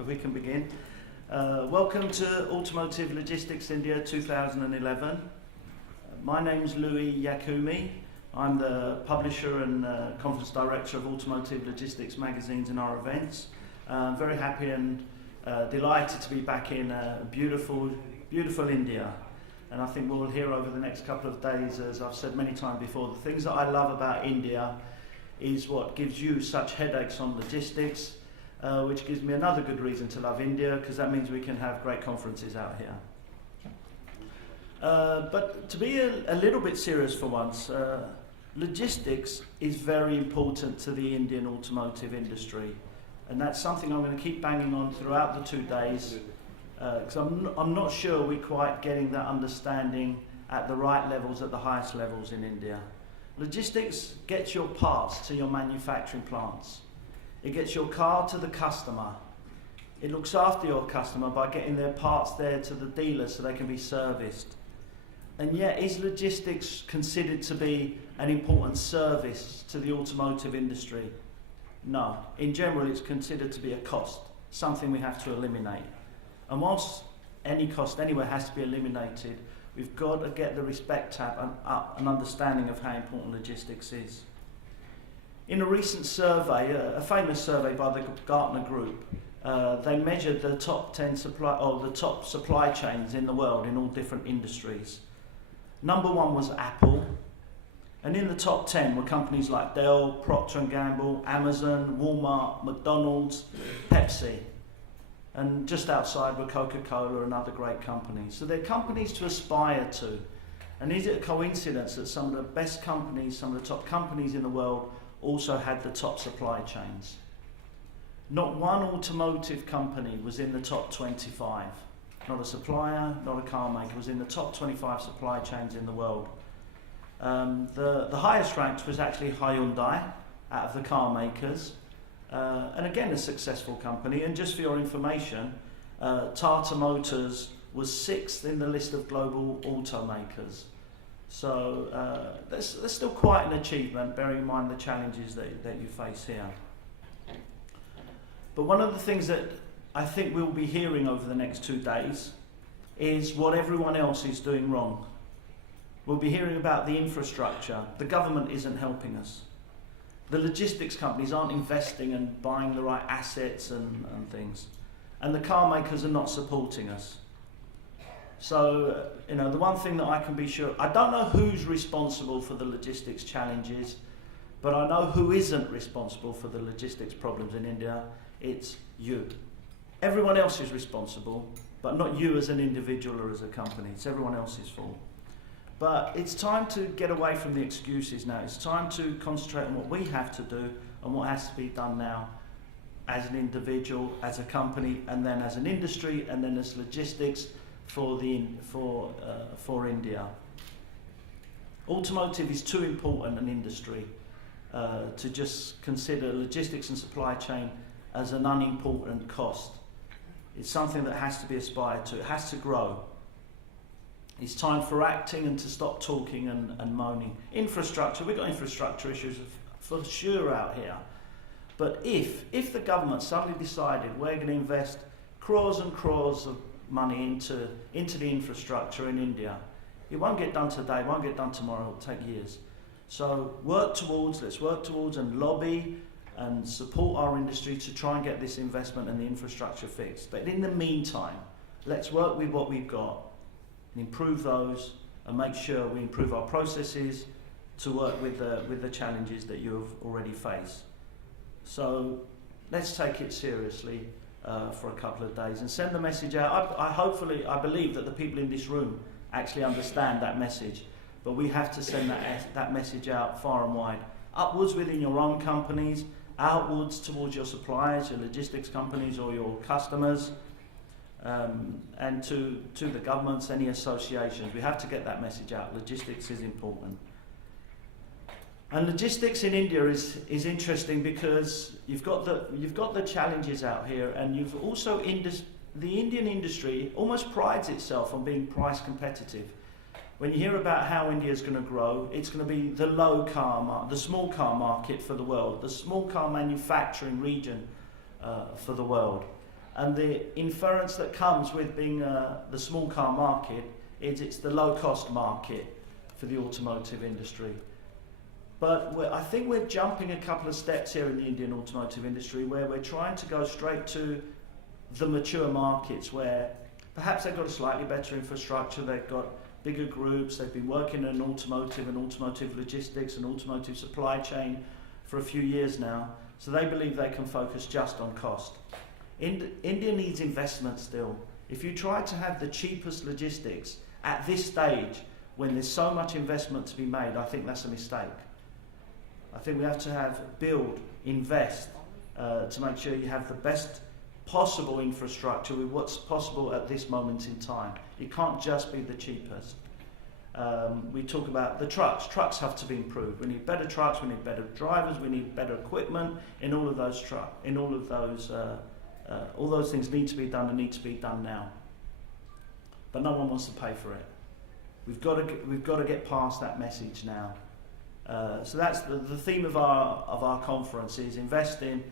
So we can begin. Welcome to Automotive Logistics India 2011. My name's Louis Yakumi. I'm the publisher and conference director of Automotive Logistics magazines and our events. I'm very happy and delighted to be back in beautiful India. And I think we'll hear over the next couple of days, as I've said many times before, the things that I love about India is what gives you such headaches on logistics, which gives me another good reason to love India, because that means we can have great conferences out here. But to be a little bit serious for once, logistics is very important to the Indian automotive industry. And that's something I'm going to keep banging on throughout the 2 days, because I'm not sure we're quite getting that understanding at the right levels, at the highest levels in India. Logistics gets your parts to your manufacturing plants. It gets your car to the customer. It looks after your customer by getting their parts there to the dealer so they can be serviced. And yet, is logistics considered to be an important service to the automotive industry? No. In general, it's considered to be a cost, something we have to eliminate. And whilst any cost anywhere has to be eliminated, we've got to get the respect up and understanding of how important logistics is. In a recent survey, a famous survey by the Gartner Group, they measured the top 10 top supply chains in the world in all different industries. Number 1 was Apple, and in the top 10 were companies like Dell, Procter & Gamble, Amazon, Walmart, McDonald's, Pepsi. And just outside were Coca-Cola and other great companies. So they're companies to aspire to. And is it a coincidence that some of the best companies, some of the top companies in the world also had the top supply chains? Not one automotive company was in the top 25. Not a supplier, not a car maker was in the top 25 supply chains in the world. The highest ranked was actually Hyundai out of the car makers. And again, a successful company. And just for your information, Tata Motors was 6th in the list of global automakers. So that's still quite an achievement, bearing in mind the challenges that you face here. But one of the things that I think we'll be hearing over the next 2 days is what everyone else is doing wrong. We'll be hearing about the infrastructure. The government isn't helping us. The logistics companies aren't investing and buying the right assets and things. And the car makers are not supporting us. So, the one thing that I can be sure, I don't know who's responsible for the logistics challenges, but I know who isn't responsible for the logistics problems in India. It's you. Everyone else is responsible, but not you as an individual or as a company. It's everyone else's fault. But it's time to get away from the excuses now. It's time to concentrate on what we have to do and what has to be done now as an individual, as a company, and then as an industry, and then as logistics for India. Automotive is too important an industry to just consider logistics and supply chain as an unimportant cost. It's something that has to be aspired to. It has to grow. It's time for acting and to stop talking and moaning. Infrastructure, we've got infrastructure issues for sure out here. But if the government suddenly decided we're going to invest crores and crores of money into the infrastructure in India, it won't get done today, it won't get done tomorrow, it'll take years. So let's work towards and lobby and support our industry to try and get this investment and the infrastructure fixed. But in the meantime, let's work with what we've got and improve those, and make sure we improve our processes to work with the challenges that you have already faced. So let's take it seriously for a couple of days and send the message out. I believe that the people in this room actually understand that message, but we have to send that message out far and wide. Upwards within your own companies, outwards towards your suppliers, your logistics companies or your customers, and to the governments, any associations. We have to get that message out. Logistics is important. And logistics in India is interesting because you've got the challenges out here, and you've also the Indian industry almost prides itself on being price competitive. When you hear about how India is going to grow, it's going to be the the small car market for the world, the small car manufacturing region for the world. And the inference that comes with being the small car market is it's the low-cost market for the automotive industry. But I think we're jumping a couple of steps here in the Indian automotive industry where we're trying to go straight to the mature markets where perhaps they've got a slightly better infrastructure, they've got bigger groups, they've been working in automotive and automotive logistics and automotive supply chain for a few years now, so they believe they can focus just on cost. India needs investment still. If you try to have the cheapest logistics at this stage when there's so much investment to be made, I think that's a mistake. I think we have to build, invest to make sure you have the best possible infrastructure with what's possible at this moment in time. It can't just be the cheapest. We talk about the trucks. Trucks have to be improved. We need better trucks, we need better drivers, we need better equipment in all of those all those things need to be done and need to be done now. But no one wants to pay for it. We've got to get past that message now. So that's the theme of our conference is invest in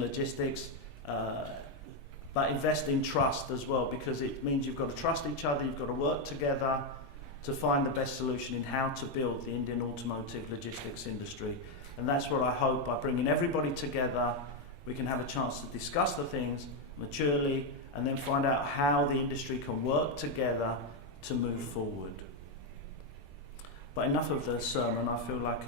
logistics, but invest in trust as well, because it means you've got to trust each other, you've got to work together to find the best solution in how to build the Indian automotive logistics industry. And that's what I hope, by bringing everybody together, we can have a chance to discuss the things maturely and then find out how the industry can work together to move forward. But enough of the sermon. I feel like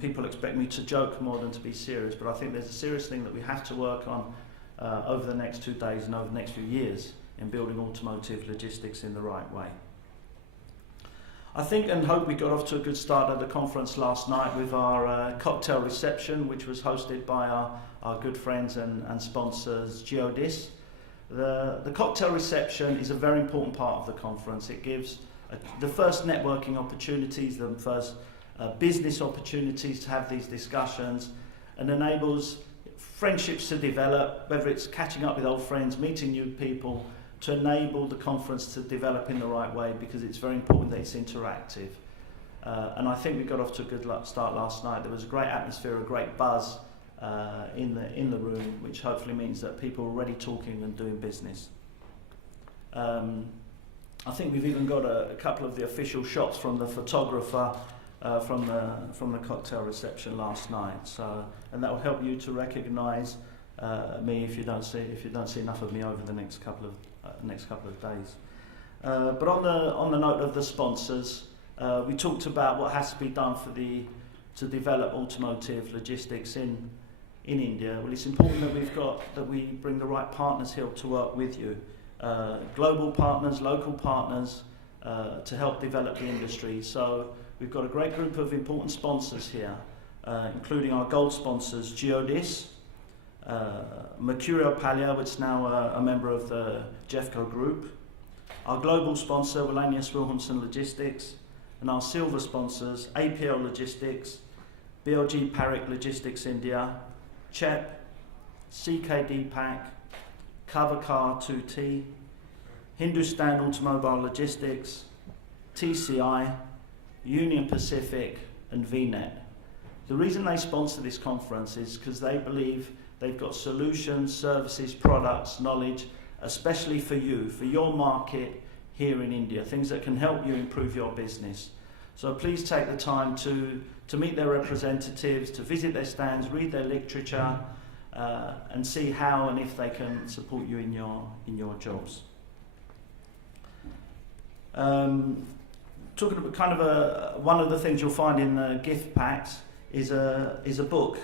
people expect me to joke more than to be serious, but I think there's a serious thing that we have to work on over the next 2 days and over the next few years in building automotive logistics in the right way. I think and hope we got off to a good start at the conference last night with our cocktail reception, which was hosted by our good friends and sponsors, Geodis. The cocktail reception is a very important part of the conference. It gives the first networking opportunities, the first business opportunities to have these discussions, and enables friendships to develop, whether it's catching up with old friends, meeting new people, to enable the conference to develop in the right way, because it's very important that it's interactive. And I think we got off to a good start last night. There was a great atmosphere, a great buzz in the room, which hopefully means that people are already talking and doing business. I think we've even got a couple of the official shots from the photographer from the cocktail reception last night. So, and that will help you to recognise me if you don't see enough of me over the next couple of days. But on the note of the sponsors, we talked about what has to be done to develop automotive logistics in India. Well, it's important that we bring the right partners here to work with you. Global partners, local partners, to help develop the industry. So we've got a great group of important sponsors here, including our gold sponsors, Geodis, Mercurio Paglia, which is now a member of the Jeffco Group, our global sponsor, Wallenius Wilhelmsen Logistics, and our silver sponsors, APL Logistics, BLG Parik Logistics India, CHEP, CKD Pack, Kavacar 2T, Hindustan Automobile Logistics, TCI, Union Pacific, and VNet. The reason they sponsor this conference is because they believe they've got solutions, services, products, knowledge, especially for you, for your market here in India, things that can help you improve your business. So please take the time to meet their representatives, to visit their stands, read their literature, and see how and if they can support you in your jobs. Talking about kind of one of the things you'll find in the gift packs is a book,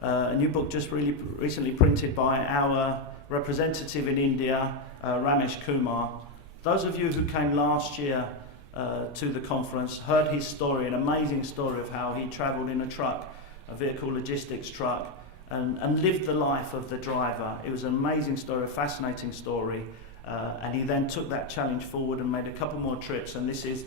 a new book just really recently printed by our representative in India, Ramesh Kumar. Those of you who came last year to the conference heard his story, an amazing story of how he travelled in a truck, a vehicle logistics truck, and lived the life of the driver. It was an amazing story, a fascinating story, and he then took that challenge forward and made a couple more trips, and this is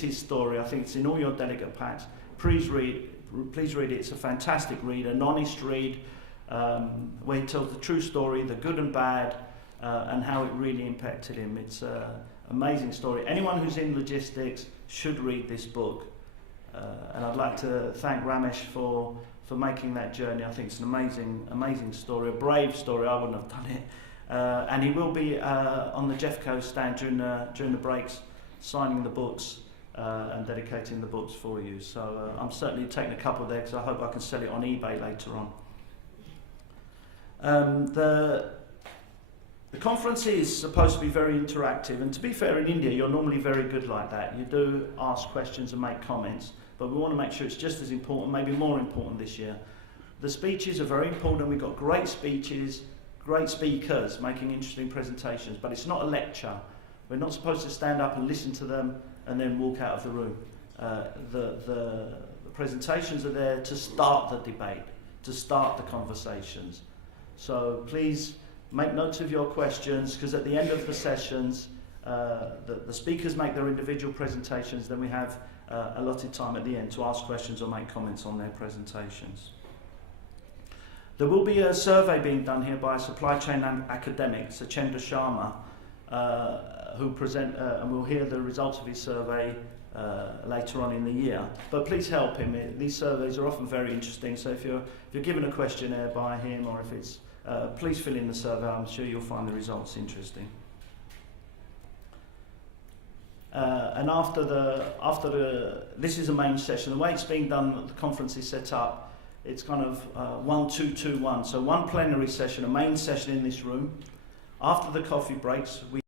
his story. I think it's in all your delegate packs. Please read it. It's a fantastic read, an honest read, where he tells the true story, the good and bad, and how it really impacted him. It's an amazing story. Anyone who's in logistics should read this book, and I'd like to thank Ramesh for making that journey. I think it's an amazing story, a brave story. I wouldn't have done it. And he will be on the Jeffco stand during the breaks, signing the books and dedicating the books for you. So I'm certainly taking a couple there because I hope I can sell it on eBay later on. The conference is supposed to be very interactive, and to be fair, in India you're normally very good like that. You do ask questions and make comments, but we want to make sure it's just as important, maybe more important this year. The speeches are very important. We've got great speeches, great speakers making interesting presentations, but it's not a lecture. We're not supposed to stand up and listen to them and then walk out of the room. The presentations are there to start the debate, to start the conversations. So please make notes of your questions, because at the end of the sessions, the speakers make their individual presentations, then we have allotted time at the end to ask questions or make comments on their presentations. There will be a survey being done here by a supply chain academic, Sachendra Sharma, who and we'll hear the results of his survey later on in the year. But please help him. These surveys are often very interesting, so if you're given a questionnaire by him, or if it's please fill in the survey. I'm sure you'll find the results interesting. And this is a main session. The way it's being done, the conference is set up. It's kind of 1, 2, 2, 1. So one plenary session, a main session in this room. After the coffee breaks, we